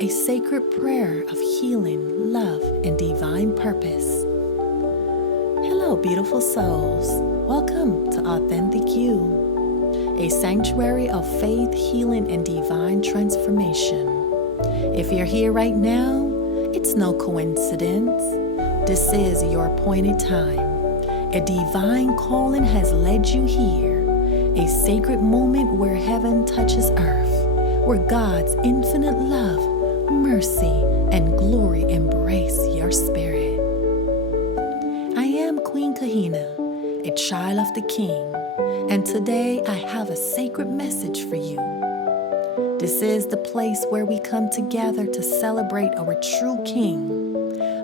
a sacred prayer of healing, love, and divine purpose. Hello, beautiful souls. Welcome to Authentic You, a sanctuary of faith, healing, and divine transformation. If you're here right now, it's no coincidence. This is your appointed time. A divine calling has led you here, a sacred moment where heaven touches earth, where God's infinite love, mercy, and glory embrace your spirit. I am Queen Kahina, a child of the King, and today I have a sacred message for you. This is the place where we come together to celebrate our true King,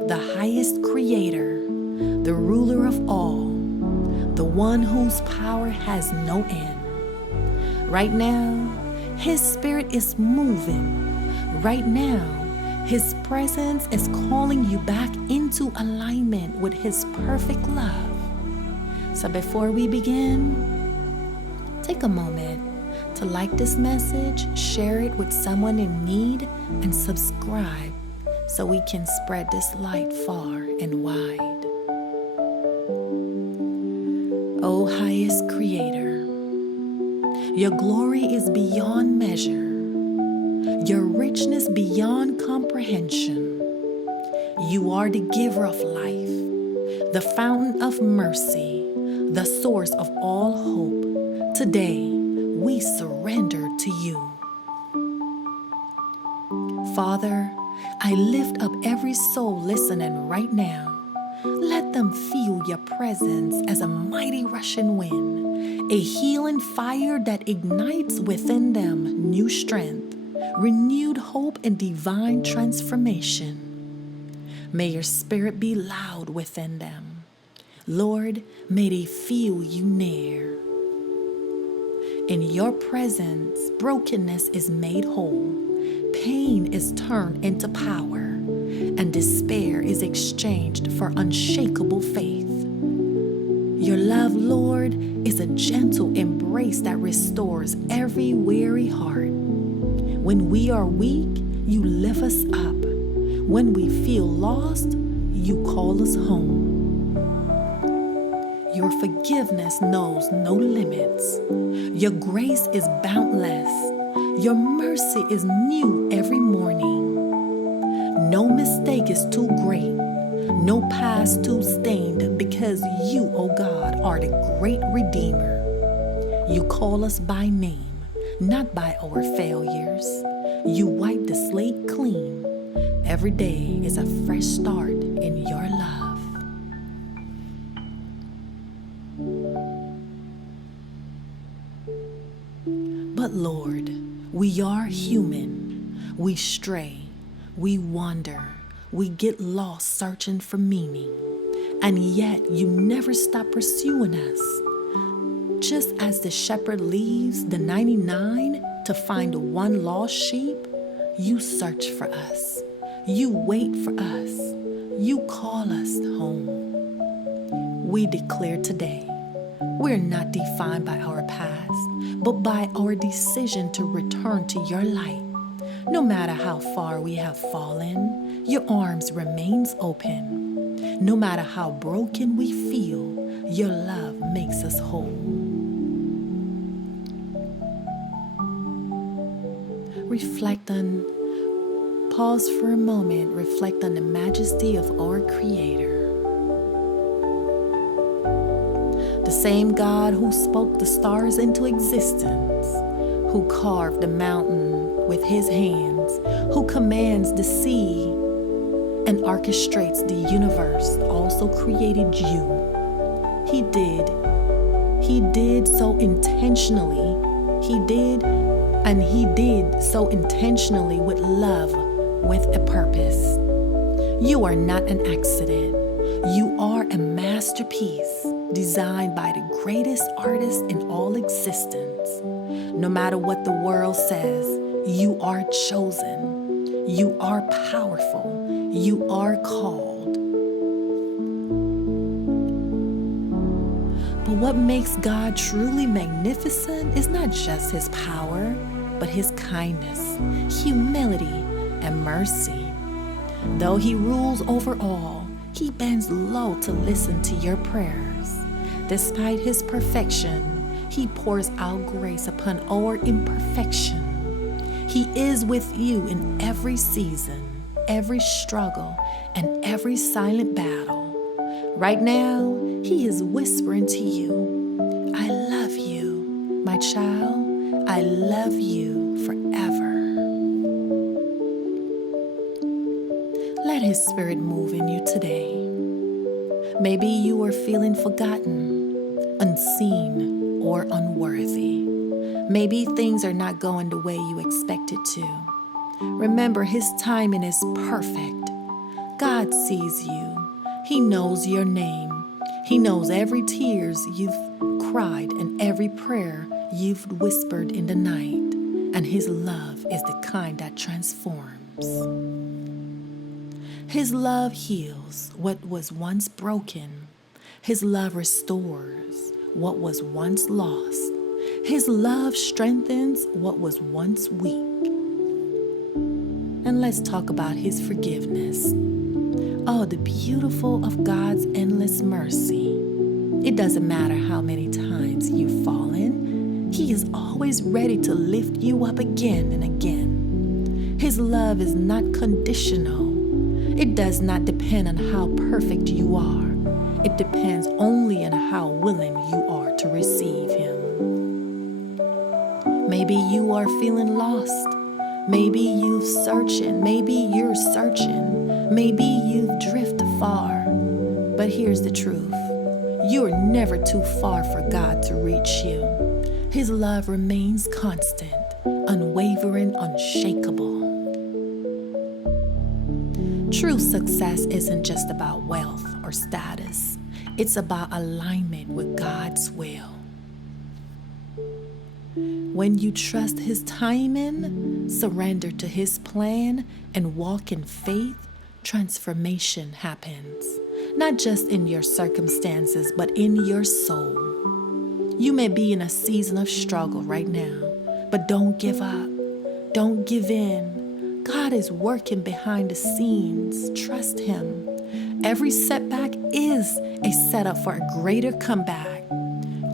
the highest creator, the ruler of all, the one whose power has no end. Right now, His Spirit is moving. Right now, His presence is calling you back into alignment with His perfect love. So before we begin, take a moment to like this message, share it with someone in need, and subscribe so we can spread this light far and wide. O highest Creator, your glory is beyond measure, your richness beyond comprehension. You are the giver of life, the fountain of mercy, the source of all hope. Today, we surrender to you. Father, I lift up every soul listening right now. Let them feel your presence as a mighty rushing wind, a healing fire that ignites within them new strength, renewed hope, and divine transformation. May your spirit be loud within them. Lord, may they feel you near. In your presence, brokenness is made whole, pain is turned into power, and despair is exchanged for unshakable faith. Your love, Lord, is a gentle embrace that restores every weary heart. When we are weak, you lift us up. When we feel lost, you call us home. Your forgiveness knows no limits. Your grace is boundless. Your mercy is new every morning. No mistake is too great, no past too stained, because you, O God, are the great Redeemer. You call us by name, not by our failures. You wipe the slate clean. Every day is a fresh start in your love. But Lord, we are human. We stray. We wander, we get lost searching for meaning, and yet you never stop pursuing us. Just as the shepherd leaves the 99 to find one lost sheep, you search for us. You wait for us. You call us home. We declare today, we're not defined by our past, but by our decision to return to your light. No matter how far we have fallen, your arms remains open. No matter how broken we feel, your love makes us whole. Pause for a moment, reflect on the majesty of our Creator. The same God who spoke the stars into existence, who carved the mountain with His hands, who commands the sea and orchestrates the universe, also created you. He did so intentionally. He did so intentionally with love, with a purpose. You are not an accident. You are a masterpiece designed by the greatest artist in all existence. No matter what the world says, you are chosen. You are powerful. You are called. But what makes God truly magnificent is not just His power, but His kindness, humility, and mercy. Though he rules over all, he bends low to listen to your prayers. Despite his perfection, he pours out grace upon our imperfection. He is with you in every season, every struggle, and every silent battle. Right now, he is whispering to you, I love you, my child. I love you forever. Let his spirit move in you today. Maybe you are feeling forgotten, unseen, or unworthy. Maybe things are not going the way you expected to. Remember, his timing is perfect. God sees you. He knows your name. He knows every tears you've cried and every prayer you've whispered in the night. And his love is the kind that transforms. His love heals what was once broken. His love restores what was once lost. His love strengthens what was once weak. And let's talk about his forgiveness. Oh, the beautiful of God's endless mercy. It doesn't matter how many times you've fallen, he is always ready to lift you up again and again. His love is not conditional. It does not depend on how perfect you are. It depends only on how willing you are to receive him. Maybe you are feeling lost. Maybe you're searching. Maybe you've drifted far. But here's the truth. You are never too far for God to reach you. His love remains constant, unwavering, unshakable. True success isn't just about wealth or status. It's about alignment with God's will. When you trust his timing, surrender to his plan, and walk in faith, transformation happens. Not just in your circumstances, but in your soul. You may be in a season of struggle right now, but don't give up. Don't give in. God is working behind the scenes. Trust him. Every setback is a setup for a greater comeback.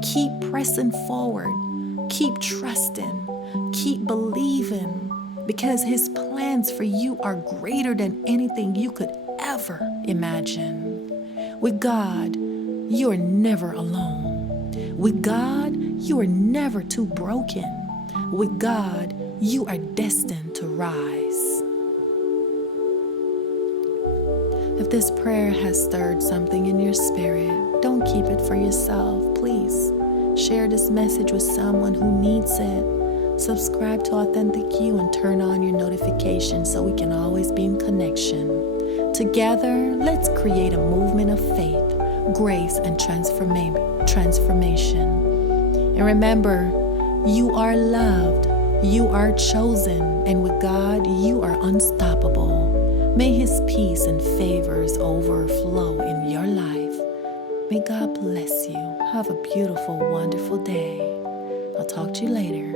Keep pressing forward. Keep trusting. Keep believing, because his plans for you are greater than anything you could ever imagine. With God, you are never alone. With God, you are never too broken. With God, you are destined to rise. If this prayer has stirred something in your spirit, don't keep it for yourself. Please share this message with someone who needs it. Subscribe to Authentic You and turn on your notifications so we can always be in connection. Together, let's create a movement of faith, grace, and transformation. And remember, you are loved, you are chosen, and with God, you are unstoppable. May his peace and favors overflow in your life. May God bless you. Have a beautiful, wonderful day. I'll talk to you later.